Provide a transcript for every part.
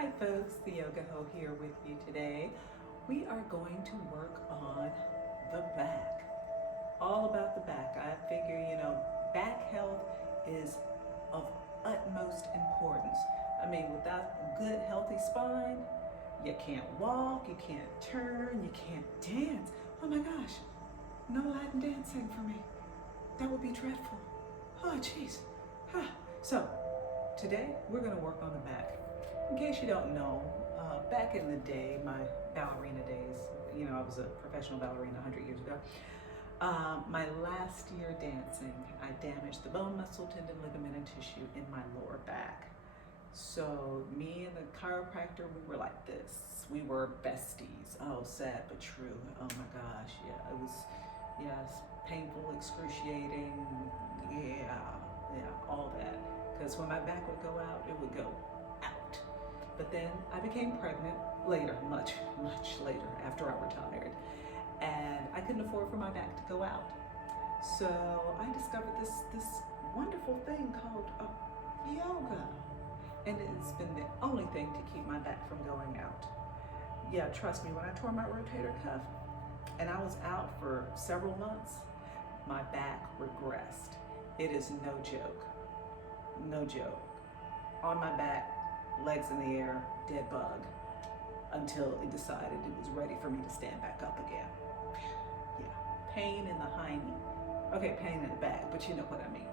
Hi folks, the Yoga Ho here with you today. We are going to work on the back. All about the back. I figure, back health is of utmost importance. I mean, without a good, healthy spine, you can't walk, you can't turn, you can't dance. Oh my gosh, no Latin dancing for me. That would be dreadful. Oh, jeez. So, today we're going to work on the back. In case you don't know, back in the day, my ballerina days, I was a professional ballerina 100 years ago. My last year dancing, I damaged the bone, muscle, tendon, ligament, and tissue in my lower back. So me and the chiropractor, we were like this. We were besties. Oh, sad but true. Oh my gosh, yeah, it was, yes, painful, excruciating, yeah, all that. Because when my back would go out, it would go out. But then I became pregnant later, much later, after I retired. And I couldn't afford for my back to go out. So I discovered this wonderful thing called yoga. And it's been the only thing to keep my back from going out. Yeah, trust me, when I tore my rotator cuff and I was out for several months, my back regressed. It is no joke. No joke. On my back, legs in the air, dead bug, until it decided it was ready for me to stand back up again. Yeah, pain in the hiney. Okay, pain in the back, but you know what I mean.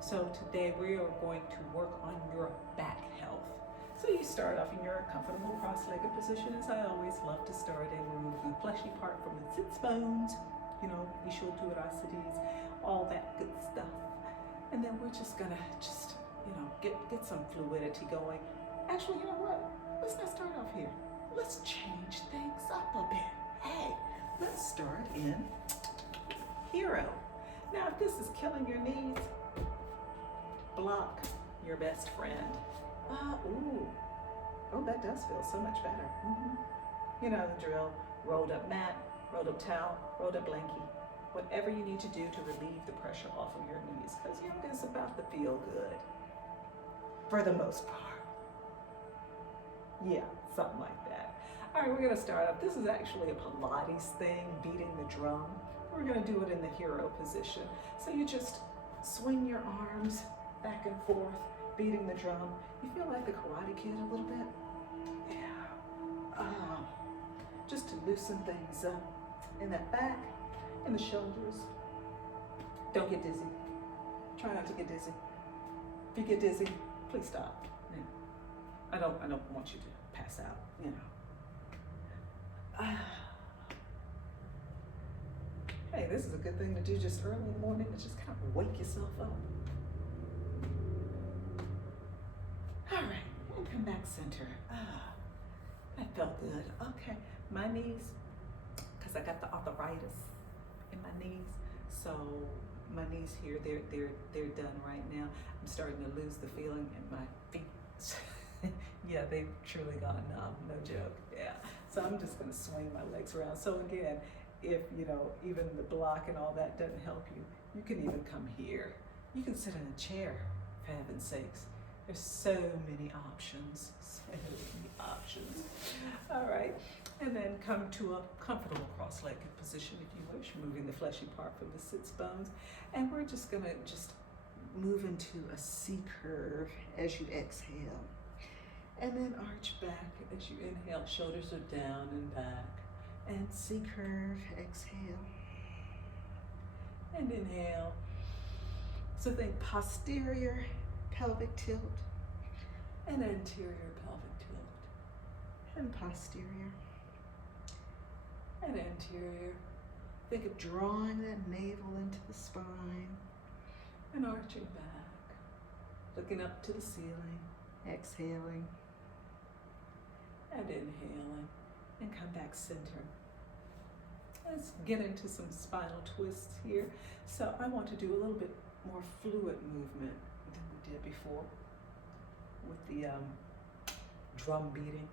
So today we are going to work on your back health. So you start off in your comfortable cross-legged position, as I always love to start, and remove the fleshy part from the sits bones, ischial tuberosities, all that good stuff. And then we're just gonna get some fluidity going. Actually, you know what? Let's not start off here. Let's change things up a bit. Hey, let's start in hero. Now, if this is killing your knees, block your best friend. Oh, that does feel so much better. You know the drill. Rolled up mat, rolled up towel, rolled up blankie. Whatever you need to do to relieve the pressure off of your knees, because yoga is about to feel good. For the most part. Yeah, something like that. All right, we're gonna start off. This is actually a Pilates thing, beating the drum. We're gonna do it in the hero position. So you just swing your arms back and forth, beating the drum. You feel like the Karate Kid a little bit? Yeah. Just to loosen things up in that back, in the shoulders. Don't get dizzy. Try not to get dizzy. If you get dizzy, please stop. I don't want you to pass out, Hey, this is a good thing to do just early in the morning to just kind of wake yourself up. All right, and come back center. That felt good. Okay, my knees, because I got the arthritis in my knees, so my knees here, they're done right now. I'm starting to lose the feeling in my feet. Yeah, they've truly gone numb, no joke. Yeah, so I'm just gonna swing my legs around. So again, if even the block and all that doesn't help you, you can even come here. You can sit in a chair, for heaven's sakes. There's so many options, All right, and then come to a comfortable cross-legged position if you wish, moving the fleshy part from the sits bones. And we're just gonna move into a C curve as you exhale. And then arch back as you inhale, shoulders are down and back. And C curve, exhale. And inhale. So think posterior pelvic tilt and anterior pelvic tilt. And posterior and anterior. Think of drawing that navel into the spine and arching back. Looking up to the ceiling, exhaling. And inhaling, and come back center. Let's get into some spinal twists here. So I want to do a little bit more fluid movement than we did before with the drum beating.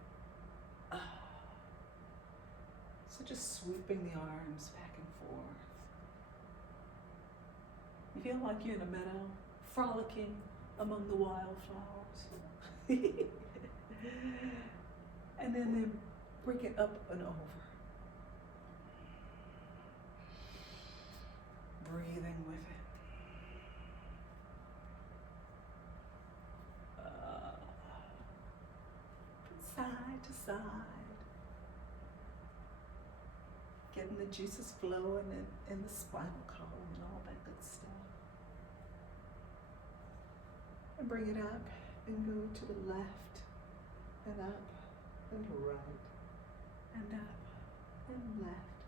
So just sweeping the arms back and forth. You feel like you're in a meadow, frolicking among the wildflowers. and then bring it up and over. Breathing with it. Side to side. Getting the juices flowing in the spinal column and all that good stuff. And bring it up and go to the left and up and right and up and left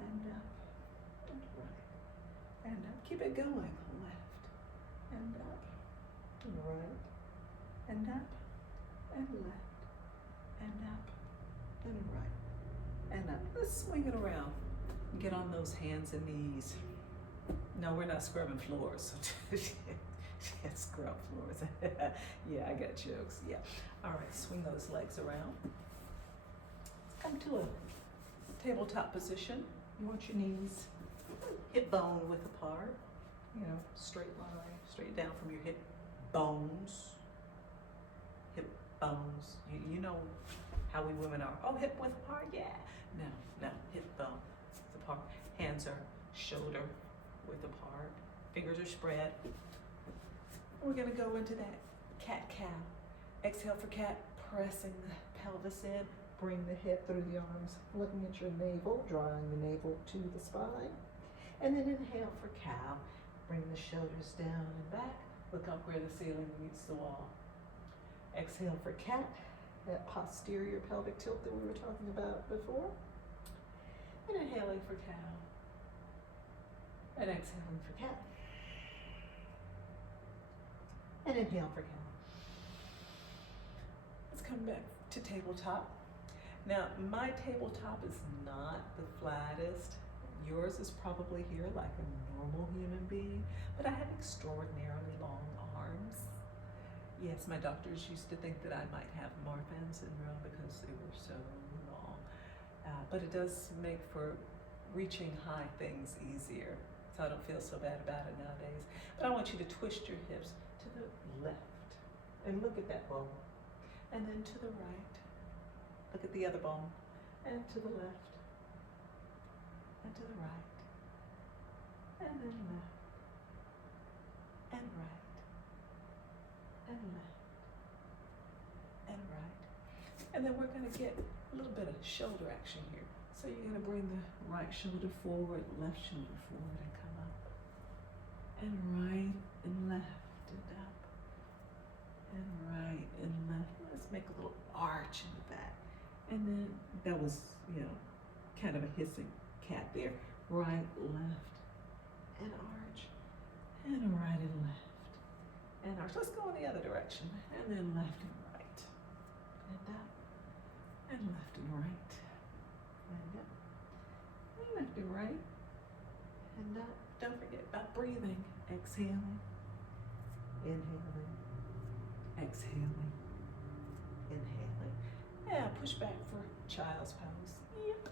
and up and right and up. Keep it going. Left and up and right and up and left and up and right and up. Let's swing it around. Get on those hands and knees. No, we're not scrubbing floors. Scrub floors. Yeah, I got jokes. Yeah. All right, swing those legs around. Come to a tabletop position. You want your knees hip bone width apart. You know, straight line, straight down from your hip bones. Hip bones. You know how we women are. Oh, hip width apart? Yeah. No, hip bone apart. Hands are shoulder width apart. Fingers are spread. We're gonna go into that cat-cow. Exhale for cat, pressing the pelvis in. Bring the hip through the arms, looking at your navel, drawing the navel to the spine. And then inhale for cow. Bring the shoulders down and back. Look up where the ceiling meets the wall. Exhale for cat, that posterior pelvic tilt that we were talking about before. And inhaling for cow. And exhaling for cat. And inhale for cow. Let's come back to tabletop. Now, my tabletop is not the flattest. Yours is probably here like a normal human being, but I have extraordinarily long arms. Yes, my doctors used to think that I might have Marfan syndrome because they were so long. But it does make for reaching high things easier, so I don't feel so bad about it nowadays. But I want you to twist your hips to the left and look at that bone, and then to the right. Look at the other bone, and to the left, and to the right, and then left, and right, and left, and right. And then we're gonna get a little bit of shoulder action here. So you're gonna bring the right shoulder forward, left shoulder forward, and come up, and right and left and up, and right and left. Let's make a little arch in the back. And then that was, kind of a hissing cat there. Right, left, and arch, and right and left, and arch. Let's go in the other direction. And then left and right, and up, and left and right, and up, and left and right, and up. Don't forget about breathing. Exhaling, inhaling, exhaling, inhaling. Yeah, push back for child's pose. Yep.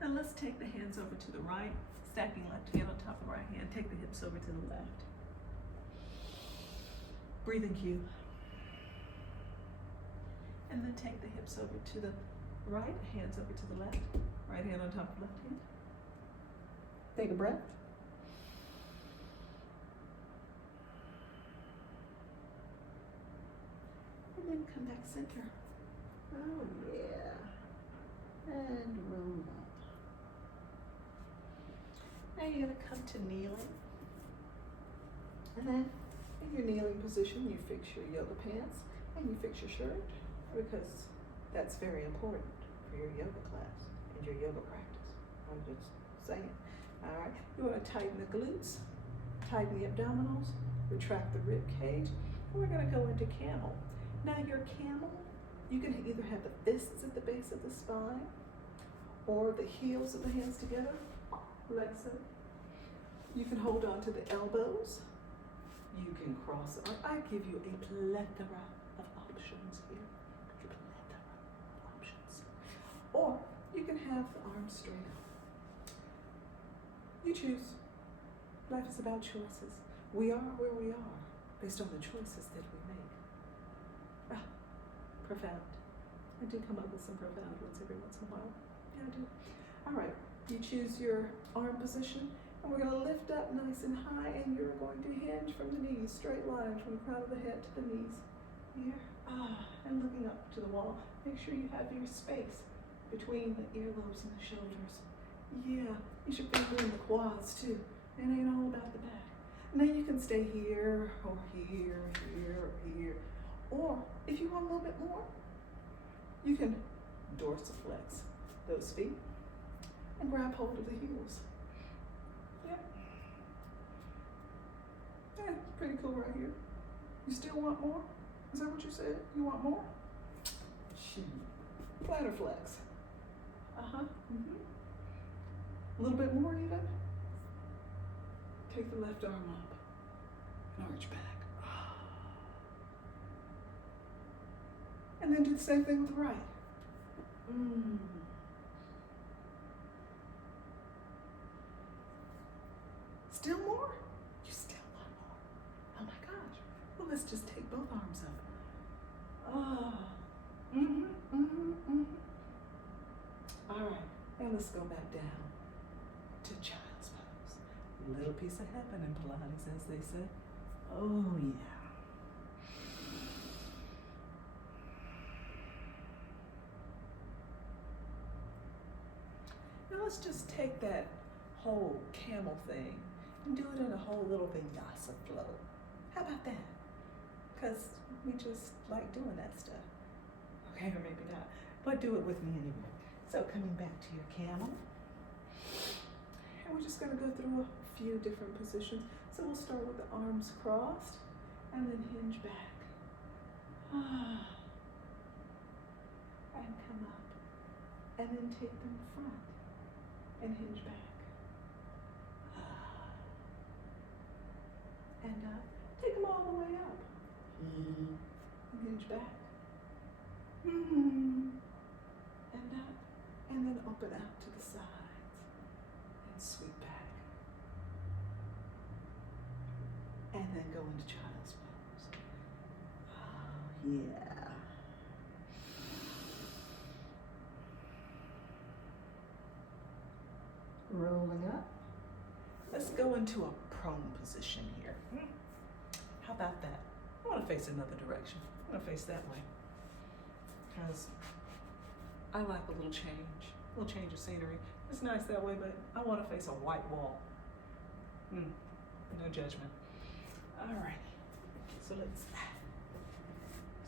Now let's take the hands over to the right, stacking left hand on top of right hand. Take the hips over to the left. Breathing cue. And then take the hips over to the right, hands over to the left. Right hand on top of left hand. Take a breath. And then come back center. Oh yeah. And roll up. Now you're gonna come to kneeling. And then in your kneeling position, you fix your yoga pants and you fix your shirt because that's very important for your yoga class and your yoga practice. I'm just saying. All right, you wanna tighten the glutes, tighten the abdominals, retract the rib cage. We're gonna go into camel. Now your camel, you can either have the fists at the base of the spine or the heels of the hands together, like so. You can hold on to the elbows. You can cross it. I give you a plethora of options here. A plethora of options. Or you can have the arms straight up. You choose. Life is about choices. We are where we are based on the choices that we make. profound. I do come up with some profound ones every once in a while. Yeah, I do. All right, you choose your arm position, and we're going to lift up nice and high, and you're going to hinge from the knees, straight line from the crown of the head to the knees. Here, and looking up to the wall. Make sure you have your space between the earlobes and the shoulders. Yeah, you should feel it in the quads too. It ain't all about the back. Now you can stay here, or here, here, or here. Or if you want a little bit more, you can dorsiflex those feet and grab hold of the heels. Yep. Yeah, it's pretty cool right here. You still want more? Is that what you said? You want more? Shoot. Plantar flex. A little bit more even. Take the left arm up and arch back. And then do the same thing with the right. Still more? You still want more? Oh my gosh. Well, let's just take both arms up. All right, now let's go back down to child's pose. A little piece of heaven in Pilates, as they say. Oh yeah. Now let's just take that whole camel thing and do it in a whole little vinyasa flow. How about that? Because we just like doing that stuff. Okay, or maybe not, but do it with me anyway. So coming back to your camel, and we're just gonna go through a few different positions. So we'll start with the arms crossed, and then hinge back. And come up, and then take them front, and hinge back. And take them all the way up, and hinge back. And up, and then open out to the sides, and sweep back. And then go into child's pose. Oh, yeah. Rolling up. Let's go into a prone position here. How about that? I want to face another direction. I want to face that way. Because I like a little change of scenery. It's nice that way, but I want to face a white wall. No judgment. All right, so let's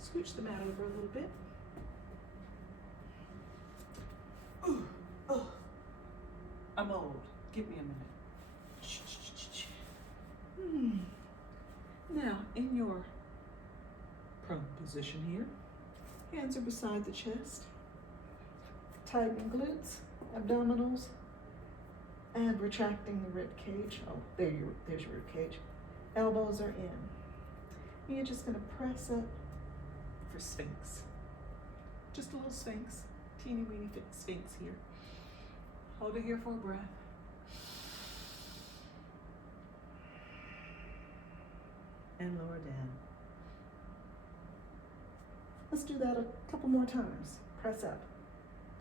scooch the mat over a little bit. I'm old. Give me a minute. Now, in your prone position here, hands are beside the chest, tightening glutes, abdominals, and retracting the rib cage. Oh, there's your rib cage. Elbows are in. And you're just gonna press up for Sphinx. Just a little Sphinx, teeny weeny Sphinx here. Hold it here for a breath. And lower down. Let's do that a couple more times. Press up.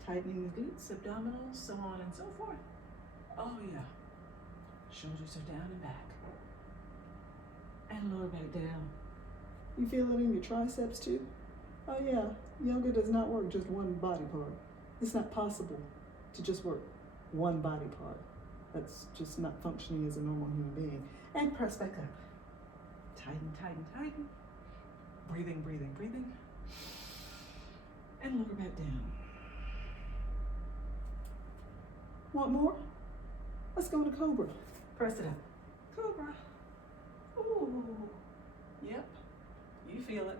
Tightening the glutes, abdominals, so on and so forth. Oh yeah. Shoulders are down and back. And lower back down. You feel it in your triceps too? Oh yeah. Yoga does not work just one body part. It's not possible to just work one body part. That's just not functioning as a normal human being. And press back up. Tighten, tighten, tighten. Breathing, breathing, breathing. And lower back down. Want more? Let's go to Cobra. Press it up. Cobra. Ooh. Yep. You feel it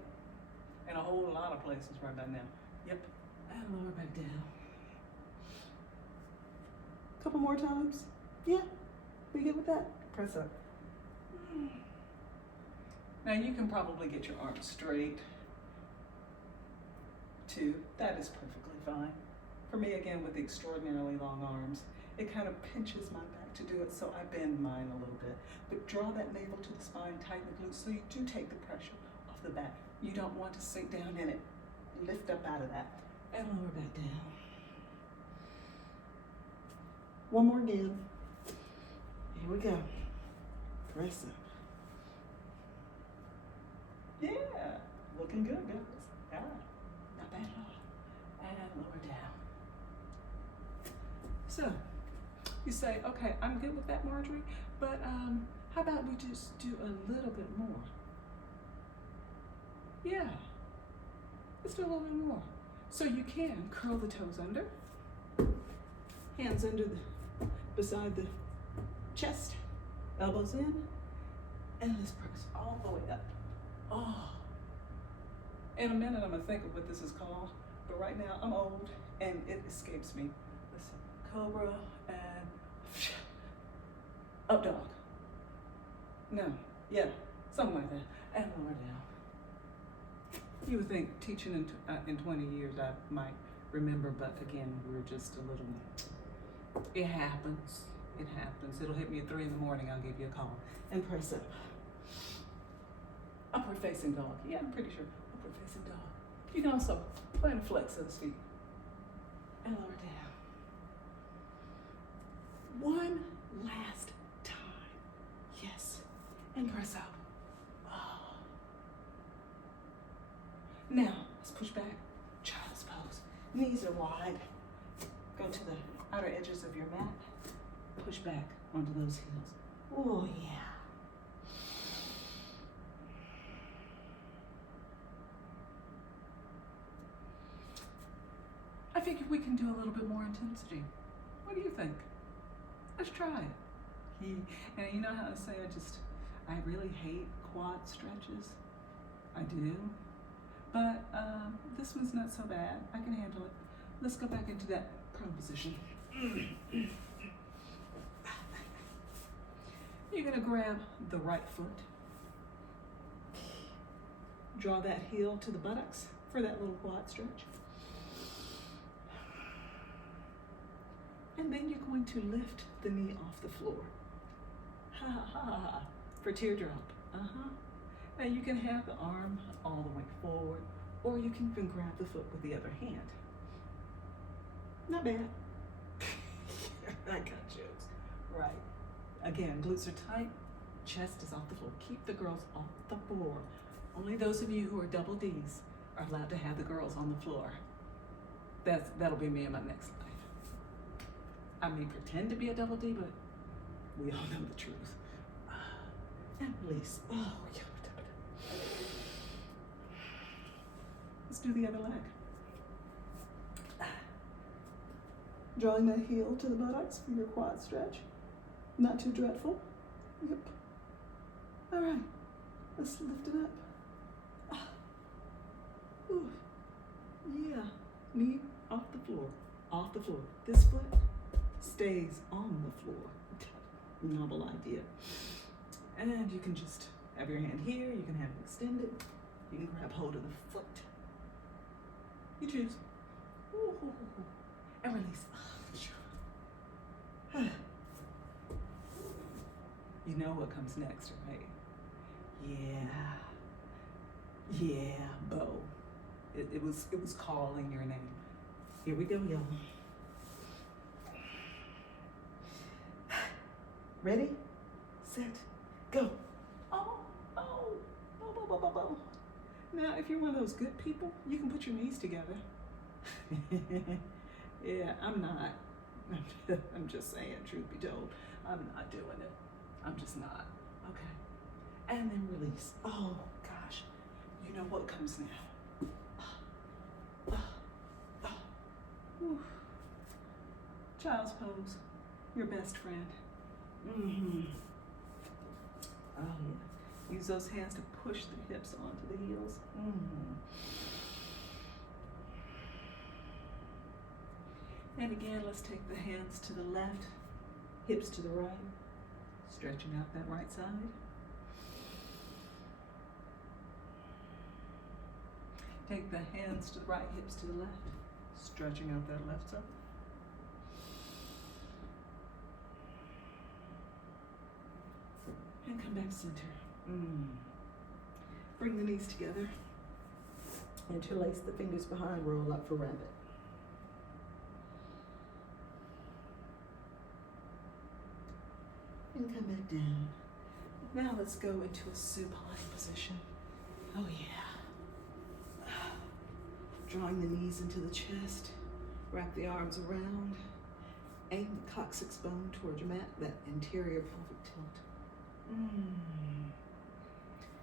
in a whole lot of places right about now. Yep. And lower back down. Couple more times. Yeah. We good with that? Press up. Now you can probably get your arms straight too. That is perfectly fine. For me, again, with the extraordinarily long arms, it kind of pinches my back to do it, so I bend mine a little bit. But draw that navel to the spine, tighten the glutes, so you do take the pressure off the back. You don't want to sink down in it. Lift up out of that and lower back down. One more again. Here we go. Press up. Yeah, looking good, guys. Yeah, not bad at all. And lower down. So, you say, okay, I'm good with that, Marjorie, but how about we just do a little bit more? Yeah, let's do a little bit more. So you can curl the toes under, hands under beside the chest, elbows in, and let's press all the way up. Oh, in a minute I'm gonna think of what this is called, but right now I'm old and it escapes me. Let's see, cobra and up dog. No, yeah, something like that, and lower down. You would think teaching in 20 years I might remember, but again, we're just a little, it happens, it happens. It'll hit me at 3 in the morning, I'll give you a call. And press up. Upward facing dog. Yeah, I'm pretty sure. Upward facing dog. You can also plant a flex those feet. And lower down. One last time. Yes. And press up. Oh. Now, let's push back. Child's pose. Knees are wide. Go to the outer edges of your mat. Push back onto those heels. Oh, yeah. I figured we can do a little bit more intensity. What do you think? Let's try it. And you know how I say I really hate quad stretches. I do. But this one's not so bad. I can handle it. Let's go back into that prone position. You're gonna grab the right foot. Draw that heel to the buttocks for that little quad stretch. And then you're going to lift the knee off the floor. Ha ha ha ha. For teardrop. Now you can have the arm all the way forward, or you can even grab the foot with the other hand. Not bad. I got jokes. Right. Again, glutes are tight, chest is off the floor. Keep the girls off the floor. Only those of you who are double Ds are allowed to have the girls on the floor. That'll be me in my next life. I may pretend to be a double D, but we all know the truth. And release. Oh, yeah. Let's do the other leg. Drawing that heel to the buttocks for your quad stretch. Not too dreadful. Yep. All right. Let's lift it up. Ooh. Yeah. Knee off the floor. Off the floor. This foot stays on the floor. Novel idea. And you can just have your hand here. You can have it extended. You can grab hold of the foot. You choose. Ooh. And release. You know what comes next, right? Yeah, Bo. It was calling your name. Here we go, y'all. Ready, set, go. Oh. Now, if you're one of those good people, you can put your knees together. Yeah, I'm not. I'm just saying, truth be told, I'm not doing it. I'm just not. Okay. And then release. Oh, gosh. You know what comes now. Child's pose. Your best friend. Oh, yeah. Use those hands to push the hips onto the heels. And again, let's take the hands to the left, hips to the right, stretching out that right side. Take the hands to the right, hips to the left, stretching out that left side. And come back center. Bring the knees together. Interlace the fingers behind, roll up for rabbit. And come back down. Now let's go into a supine position. Oh yeah. Drawing the knees into the chest. Wrap the arms around. Aim the coccyx bone towards your mat, that interior pelvic tilt.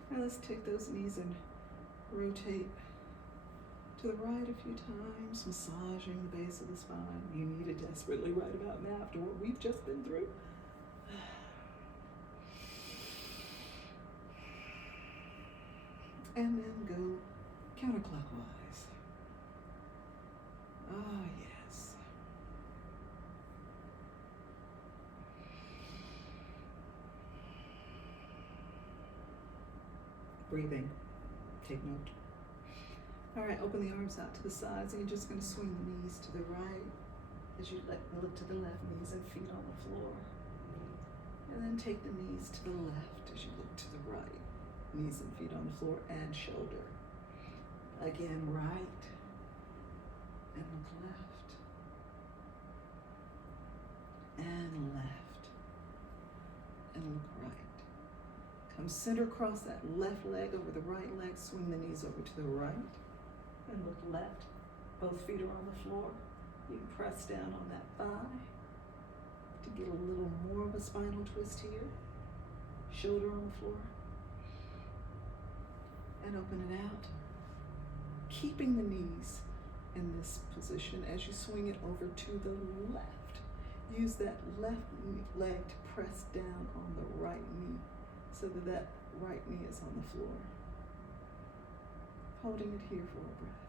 Now let's take those knees and rotate to the right a few times, massaging the base of the spine. You need it desperately right about now after what we've just been through. And then go counterclockwise. Ah, yes. Breathing. Take note. All right, open the arms out to the sides, and you're just going to swing the knees to the right as you look to the left, knees and feet on the floor. And then take the knees to the left as you look to the right, knees and feet on the floor and shoulder. Again, right and look left and left and look right. Come center across that left leg over the right leg, swing the knees over to the right and look left. Both feet are on the floor. You can press down on that thigh to get a little more of a spinal twist here. Shoulder on the floor. And open it out. Keeping the knees in this position as you swing it over to the left. Use that left leg to press down on the right knee so that that right knee is on the floor. Holding it here for a breath.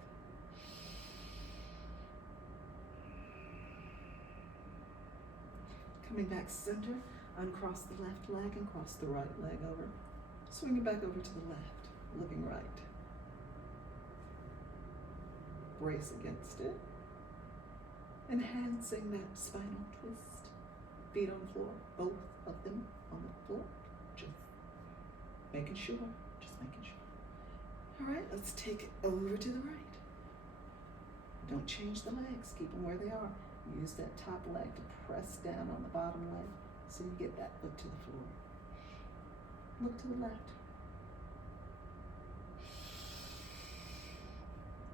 Coming back center, uncross the left leg and cross the right leg over. Swing it back over to the left, looking right. Brace against it. Enhancing that spinal twist. Feet on the floor, both of them on the floor. Just making sure, All right, let's take it over to the right. Don't change the legs, keep them where they are. Use that top leg to press down on the bottom leg so you get that foot to the floor. Look to the left.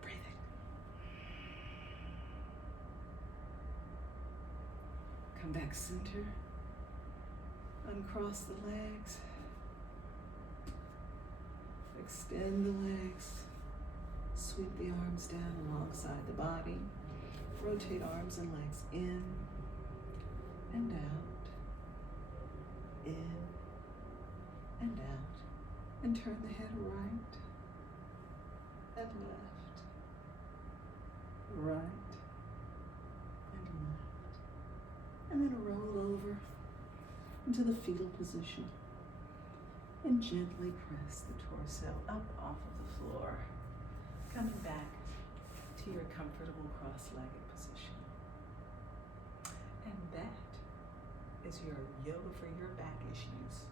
Breathing. Come back center. Uncross the legs. Extend the legs. Sweep the arms down alongside the body. Rotate arms and legs in and out, in and out, and turn the head right and left, right and left, and then roll over into the fetal position and gently press the torso up off of the floor, coming back to your comfortable cross-legged position. And that is your yoga for your back issues.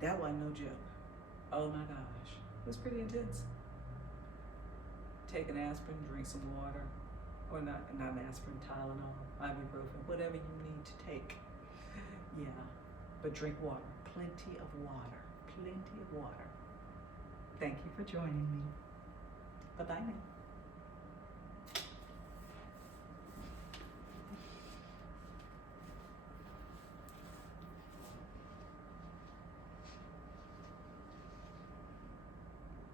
That wasn't no joke. Oh my gosh, it was pretty intense. Take an aspirin, drink some water, or not an aspirin, Tylenol, ibuprofen, whatever you need to take. Yeah, but drink water, plenty of water, plenty of water. Thank you for joining me. Bye-bye now.